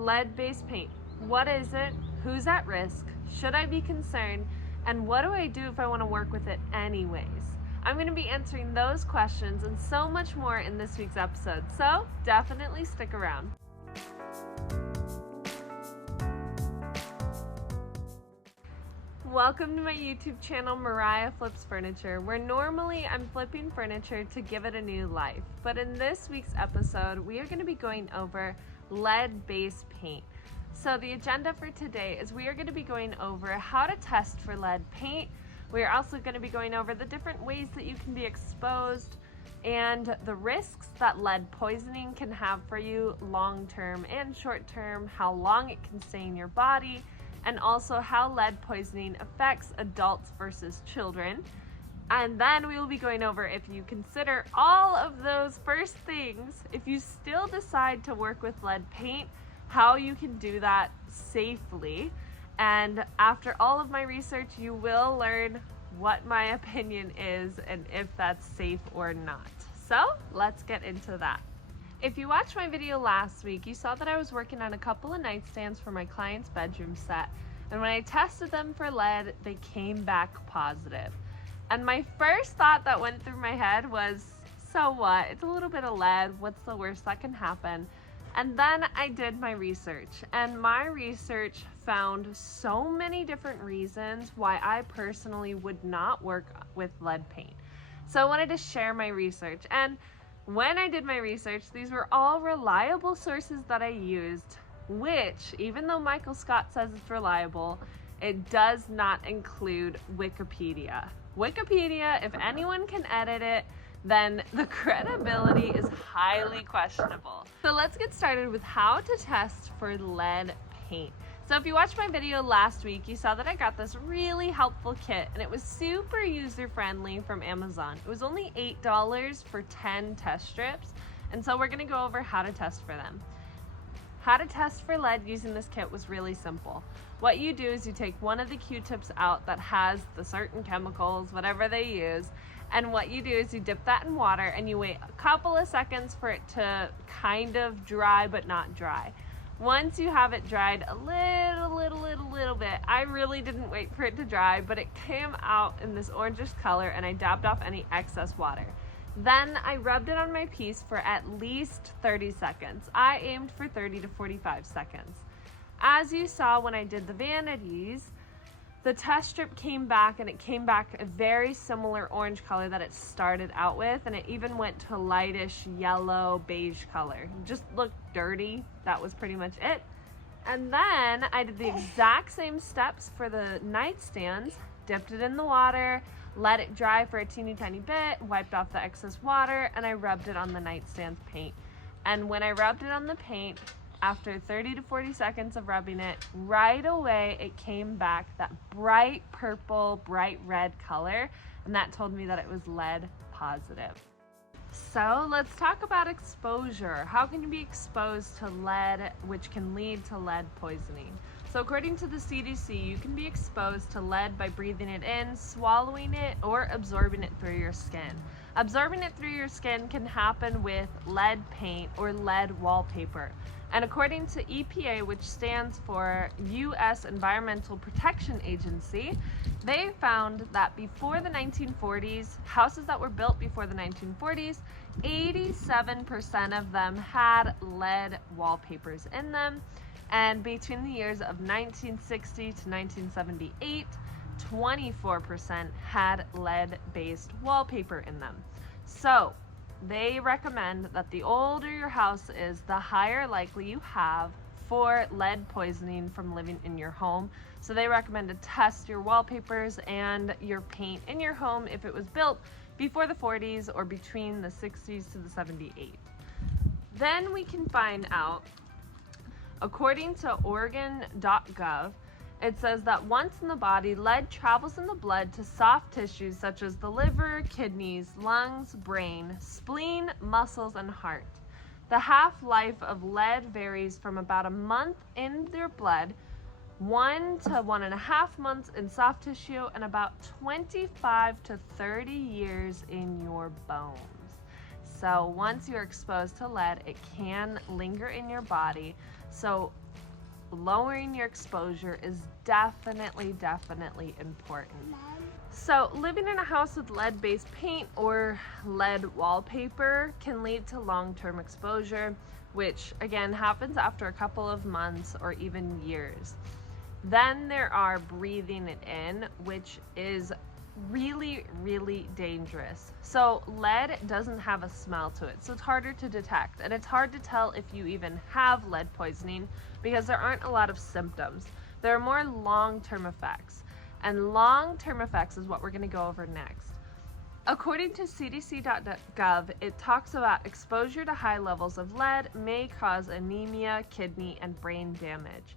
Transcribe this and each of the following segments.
Lead-based paint. What is it? Who's at risk? Should I be concerned? And what do I do if I want to work with it anyways? I'm going to be answering those questions and so much more in this week's episode, so definitely stick around. Welcome to my YouTube channel, Mariah Flips Furniture, where normally I'm flipping furniture to give it a new life. But in this week's episode, we are going to be going over lead-based paint. So the agenda for today is we are going to be going over how to test for lead paint. We are also going to be going over the different ways that you can be exposed and the risks that lead poisoning can have for you long-term and short-term, how long it can stay in your body, and also how lead poisoning affects adults versus children. And then we will be going over, if you consider all of those first things, if you still decide to work with lead paint, how you can do that safely. And after all of my research, you will learn what my opinion is and if that's safe or not. So let's get into that. If you watched my video last week, you saw that I was working on a couple of nightstands for my client's bedroom set. And when I tested them for lead, they came back positive. And my first thought that went through my head was, so what? It's a little bit of lead. What's the worst that can happen? And then I did my research. And my research found so many different reasons why I personally would not work with lead paint. So I wanted to share my research. And when I did my research, these were all reliable sources that I used, which, even though Michael Scott says it's reliable, it does not include Wikipedia. Wikipedia, if anyone can edit it, then the credibility is highly questionable. So let's get started with how to test for lead paint. So if you watched my video last week, you saw that I got this really helpful kit and it was super user-friendly from Amazon. It was only $8 for 10 test strips. And so we're gonna go over how to test for them. How to test for lead using this kit was really simple. What you do is you take one of the Q-tips out that has the certain chemicals, whatever they use, and what you do is you dip that in water and you wait a couple of seconds for it to kind of dry but not dry. Once you have it dried a little bit, I really didn't wait for it to dry, but it came out in this orangish color and I dabbed off any excess water. Then I rubbed it on my piece for at least 30 seconds. I aimed for 30 to 45 seconds. As you saw when I did the vanities, the test strip came back and it came back a very similar orange color that it started out with, and it even went to lightish yellow beige color. It just looked dirty. That was pretty much it. And then I did the exact same steps for the nightstands, dipped it in the water, let it dry for a teeny tiny bit, wiped off the excess water, and I rubbed it on the nightstand paint. And when I rubbed it on the paint, after 30 to 40 seconds of rubbing it, right away it came back that bright purple, bright red color, and that told me that it was lead positive. So let's talk about exposure. How can you be exposed to lead, which can lead to lead poisoning? So according to the CDC, you can be exposed to lead by breathing it in, swallowing it, or absorbing it through your skin. Absorbing it through your skin can happen with lead paint or lead wallpaper. And according to EPA, which stands for U.S. Environmental Protection Agency, they found that before the 1940s, houses that were built before the 1940s, 87% of them had lead wallpapers in them. And between the years of 1960 to 1978, 24% had lead-based wallpaper in them. So they recommend that the older your house is, the higher likely you have for lead poisoning from living in your home. So they recommend to test your wallpapers and your paint in your home if it was built before the 40s or between the 60s to the 78. Then we can find out, according to Oregon.gov, it says that once in the body, lead travels in the blood to soft tissues such as the liver, kidneys, lungs, brain, spleen, muscles, and heart. The half-life of lead varies from about a month in your blood, 1 to 1.5 months in soft tissue, and about 25 to 30 years in your bones. So once you're exposed to lead, it can linger in your body. So lowering your exposure is definitely important. So living in a house with lead-based paint or lead wallpaper can lead to long-term exposure, which again happens after a couple of months or even years. Then there are breathing it in, which is really dangerous. So lead doesn't have a smell to it, so it's harder to detect, and it's hard to tell if you even have lead poisoning because there aren't a lot of symptoms. There are more long-term effects, and long-term effects is what we're going to go over next. According to cdc.gov, it talks about exposure to high levels of lead may cause anemia, kidney, and brain damage.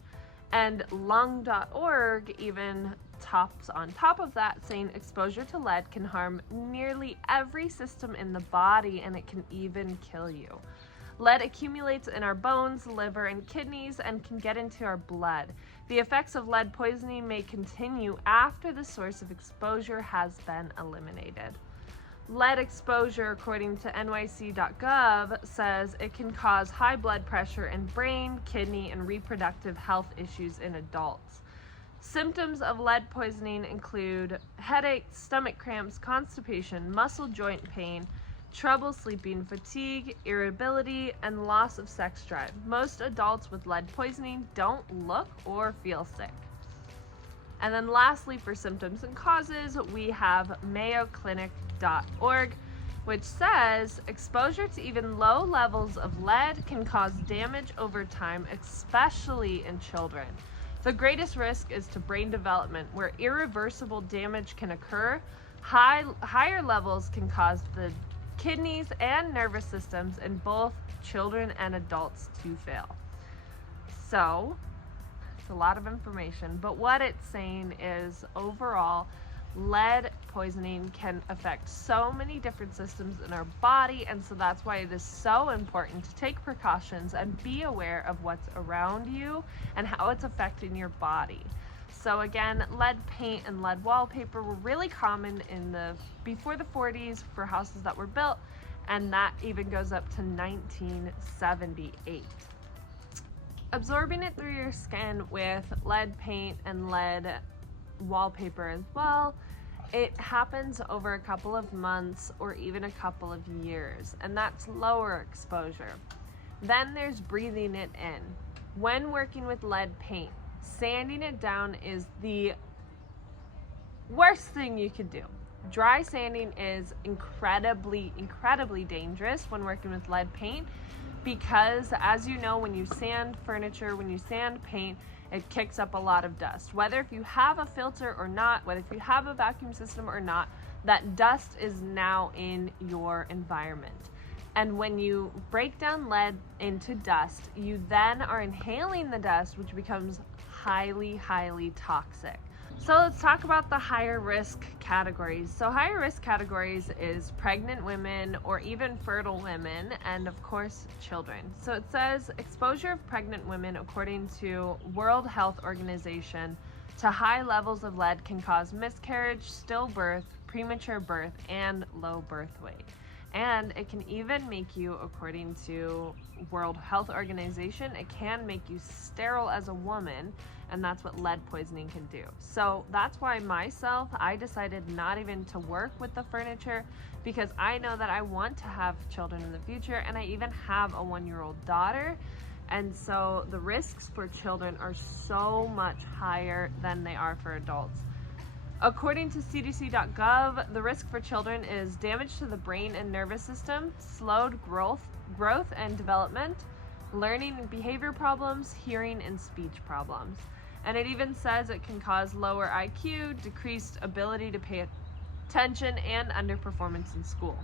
And lung.org even tops on top of that, saying exposure to lead can harm nearly every system in the body, and it can even kill you. Lead accumulates in our bones, liver, and kidneys and can get into our blood. The effects of lead poisoning may continue after the source of exposure has been eliminated. Lead exposure, according to nyc.gov, says it can cause high blood pressure and brain, kidney, and reproductive health issues in adults. Symptoms of lead poisoning include headaches, stomach cramps, constipation, muscle joint pain, trouble sleeping, fatigue, irritability, and loss of sex drive. Most adults with lead poisoning don't look or feel sick. And then lastly, for symptoms and causes, we have mayoclinic.org, which says exposure to even low levels of lead can cause damage over time, especially in children. The greatest risk is to brain development, where irreversible damage can occur. Higher levels can cause the kidneys and nervous systems in both children and adults to fail. So, it's a lot of information, but what it's saying is overall, lead poisoning can affect so many different systems in our body, and so that's why it is so important to take precautions and be aware of what's around you and how it's affecting your body. So again, lead paint and lead wallpaper were really common before the 40s for houses that were built, and that even goes up to 1978. Absorbing it through your skin with lead paint and lead wallpaper as well, it happens over a couple of months or even a couple of years, and that's lower exposure. Then there's breathing it in. When working with lead paint, sanding it down is the worst thing you could do. Dry sanding is incredibly dangerous when working with lead paint because, as you know, when you sand furniture, when you sand paint, it kicks up a lot of dust. Whether if you have a filter or not, whether if you have a vacuum system or not, that dust is now in your environment. And when you break down lead into dust, you then are inhaling the dust, which becomes highly toxic. So let's talk about the higher risk categories. So higher risk categories is pregnant women or even fertile women, and of course children. So it says exposure of pregnant women, according to World Health Organization, to high levels of lead can cause miscarriage, stillbirth, premature birth, and low birth weight. And it can even make you, according to World Health Organization, it can make you sterile as a woman, and that's what lead poisoning can do. So that's why I decided not even to work with the furniture, because I know that I want to have children in the future, and I even have a 1-year-old daughter. And so the risks for children are so much higher than they are for adults. According to cdc.gov, the risk for children is damage to the brain and nervous system, slowed growth and development, learning and behavior problems, hearing and speech problems. And it even says it can cause lower IQ, decreased ability to pay attention, and underperformance in school.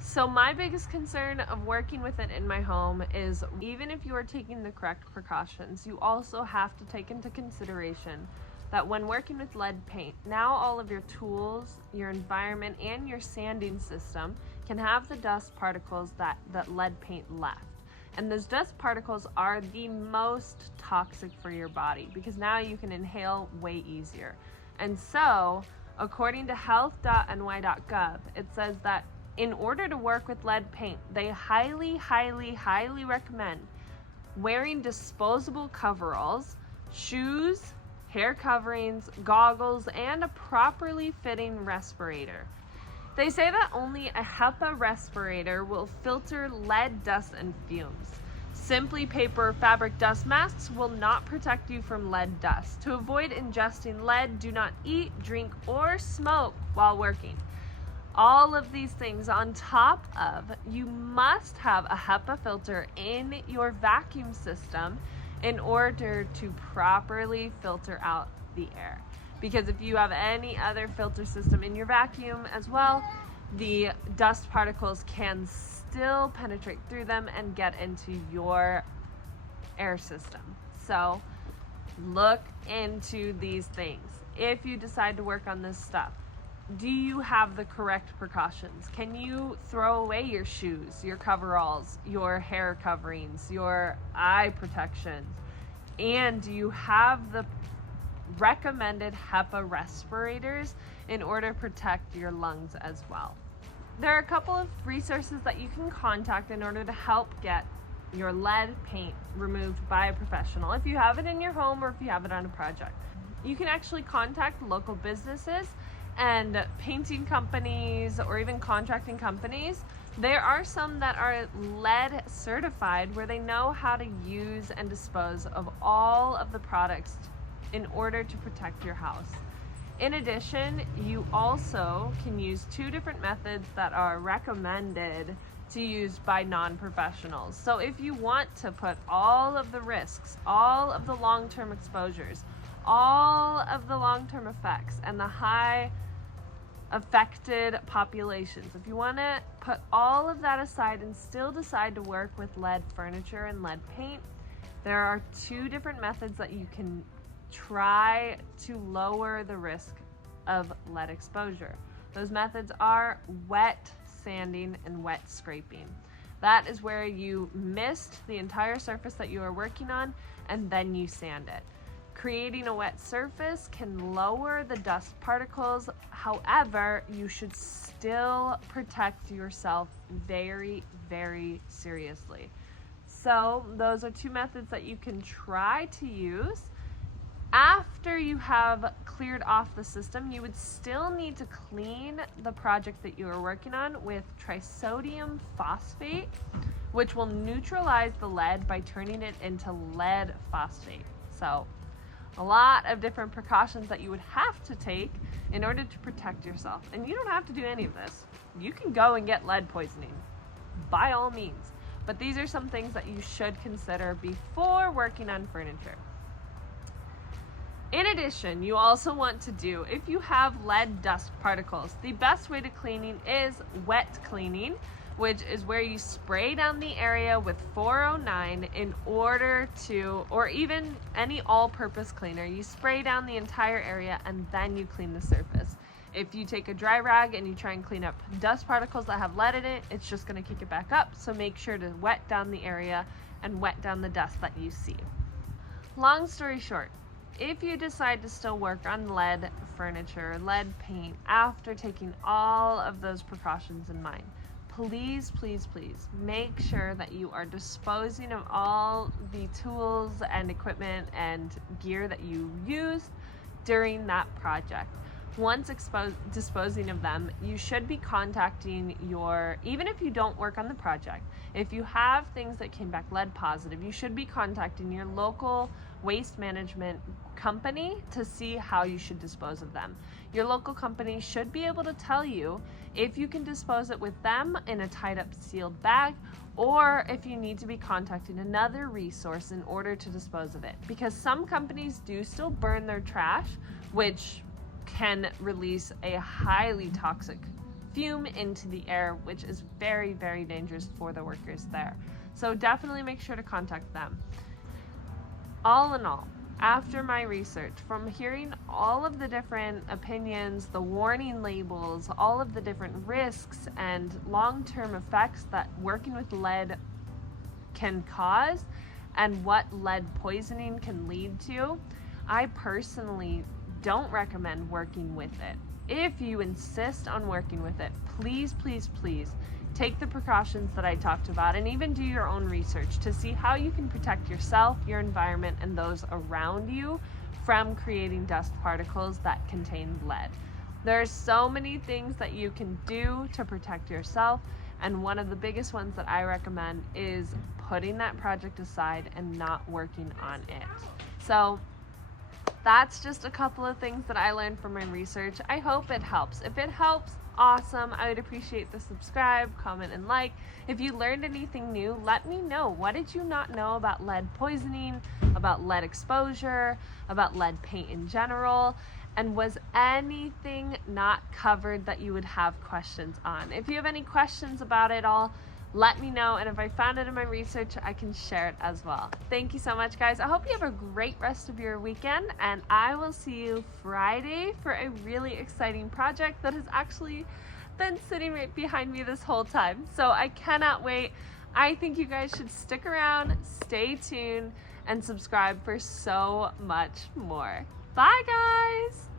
So my biggest concern of working with it in my home is, even if you are taking the correct precautions, you also have to take into consideration that when working with lead paint, now all of your tools, your environment, and your sanding system can have the dust particles that lead paint left. And those dust particles are the most toxic for your body because now you can inhale way easier. And so, according to health.ny.gov, it says that in order to work with lead paint, they highly recommend wearing disposable coveralls, shoes, hair coverings, goggles, and a properly fitting respirator. They say that only a HEPA respirator will filter lead dust and fumes. Simply paper or fabric dust masks will not protect you from lead dust. To avoid ingesting lead, do not eat, drink, or smoke while working. All of these things on top of, you must have a HEPA filter in your vacuum system in order to properly filter out the air. Because if you have any other filter system in your vacuum as well, the dust particles can still penetrate through them and get into your air system. So look into these things. If you decide to work on this stuff, do you have the correct precautions? Can you throw away your shoes, your coveralls, your hair coverings, your eye protections? And do you have the recommended HEPA respirators in order to protect your lungs as well? There are a couple of resources that you can contact in order to help get your lead paint removed by a professional. If you have it in your home or if you have it on a project, you can actually contact local businesses and painting companies or even contracting companies. There are some that are lead certified where they know how to use and dispose of all of the products in order to protect your house. In addition, you also can use 2 different methods that are recommended to use by non-professionals. So if you want to put all of the risks, all of the long-term exposures, all of the long-term effects, and the high affected populations, if you want to put all of that aside and still decide to work with lead furniture and lead paint, there are 2 different methods that you can try to lower the risk of lead exposure. Those methods are wet sanding and wet scraping. That is where you mist the entire surface that you are working on and then you sand it. Creating a wet surface can lower the dust particles. However, you should still protect yourself very, very seriously. So those are 2 methods that you can try to use. After you have cleared off the system, you would still need to clean the project that you are working on with trisodium phosphate, which will neutralize the lead by turning it into lead phosphate. So a lot of different precautions that you would have to take in order to protect yourself. And you don't have to do any of this. You can go and get lead poisoning, by all means. But these are some things that you should consider before working on furniture. In addition, you also want to do, if you have lead dust particles, the best way to cleaning is wet cleaning, which is where you spray down the area with 409 in order to, or even any all-purpose cleaner, you spray down the entire area and then you clean the surface. If you take a dry rag and you try and clean up dust particles that have lead in it, it's just going to kick it back up. So make sure to wet down the area and wet down the dust that you see. Long story short, if you decide to still work on lead furniture, lead paint, after taking all of those precautions in mind, please, please, please make sure that you are disposing of all the tools and equipment and gear that you used during that project. Once disposing of them, you should be contacting your, even if you don't work on the project, if you have things that came back lead positive, you should be contacting your local waste management company to see how you should dispose of them. Your local company should be able to tell you if you can dispose it with them in a tied up sealed bag, or if you need to be contacting another resource in order to dispose of it. Because some companies do still burn their trash, which can release a highly toxic fume into the air, which is very, very dangerous for the workers there. So definitely make sure to contact them. All in all, after my research, from hearing all of the different opinions, the warning labels, all of the different risks and long-term effects that working with lead can cause and what lead poisoning can lead to, I personally don't recommend working with it. If you insist on working with it, please, please, please take the precautions that I talked about, and even do your own research to see how you can protect yourself, your environment, and those around you from creating dust particles that contain lead. There are so many things that you can do to protect yourself, and one of the biggest ones that I recommend is putting that project aside and not working on it. So that's just a couple of things that I learned from my research. I hope it helps. If it helps, awesome. I would appreciate the subscribe, comment, and like. If you learned anything new, let me know. What did you not know about lead poisoning, about lead exposure, about lead paint in general? And was anything not covered that you would have questions on? If you have any questions about it all, let me know, and if I found it in my research, I can share it as well. Thank you so much, guys. I hope you have a great rest of your weekend, and I will see you Friday for a really exciting project that has actually been sitting right behind me this whole time. So I cannot wait. I think you guys should stick around, stay tuned, and subscribe for so much more. Bye, guys!